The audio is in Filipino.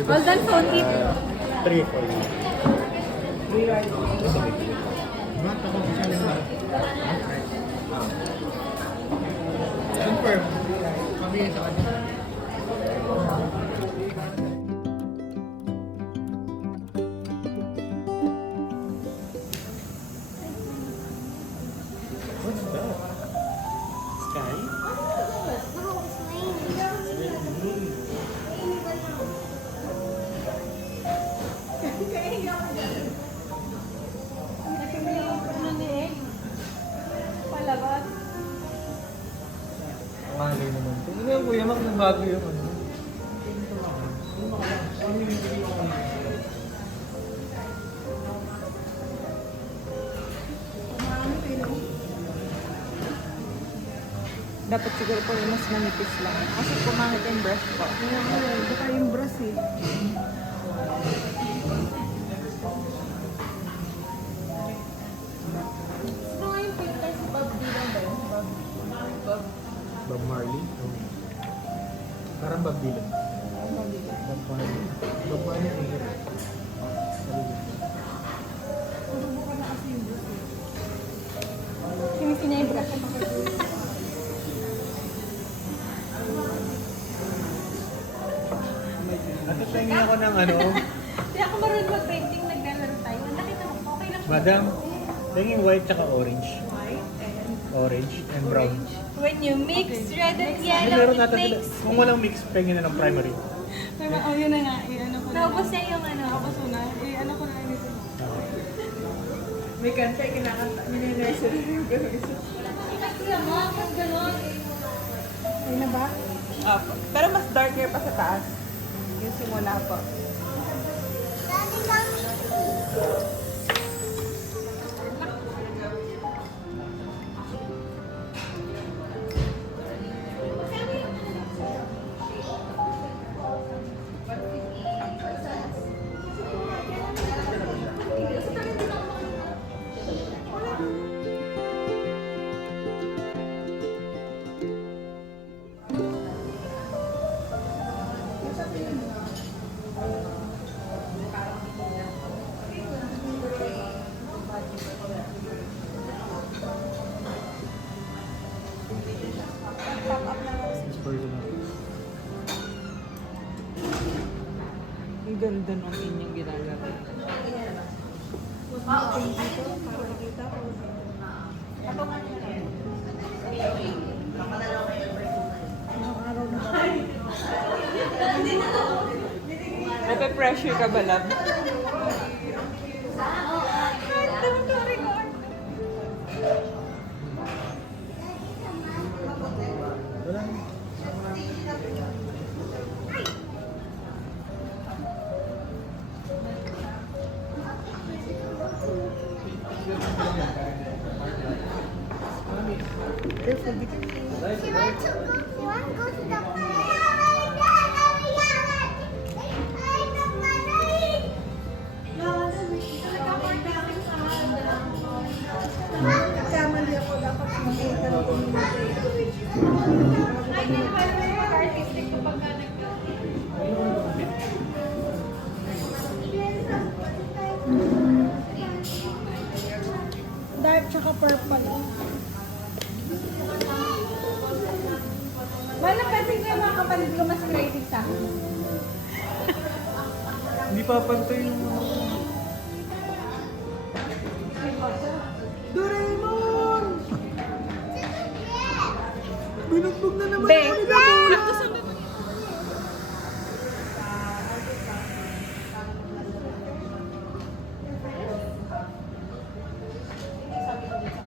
Well done, phone it. 3 for you. Mat, ako siya lang ba? Confirm. Kami sa kanya. What's that? Sky? Palabas. Malay naman. Ano yung kuya, mak nagbago yung ano? Dapat siguro po yung mas manipis lang. Kasi pumangit yung brush ko. Baka yung brush eh. Gusto nga yung filter si Bob Dylan ba yun? Bob. Bob Marley? Parang Bob Dylan. Bob Marley. Bob Marley ang hirap. Sinisina yung brush. At tingin ako ng ano, Hindi ako marunong mag-painting, naglalaro tayo. Nakita mo, okay lang siya. Madam, tingin white tsaka orange. Orange and brown. When you mix red and May yellow, meron it nata sila. makes... Kung walang mix, pengin na ng primary. Oh, yun na nga. I-ano ko na. Naubos niya yung ano. Tapos na. I-ano ko na nito. May kanta, kinakanta niya na nursery. Kaya mo, kung gano'n. Ay na ba? Pero mas darker pa sa taas. Yung simula po. Ang ganda ng inyong ginagawa. Nape-pressure ka ba, love? Kamali ako dapat makita ng artistic ko pagka dark tsaka purple. Wala kasi ko yung mga kapatid ko mas creative sa akin. Hindi papantay yung... Binugbog na naman Be, kami na bola.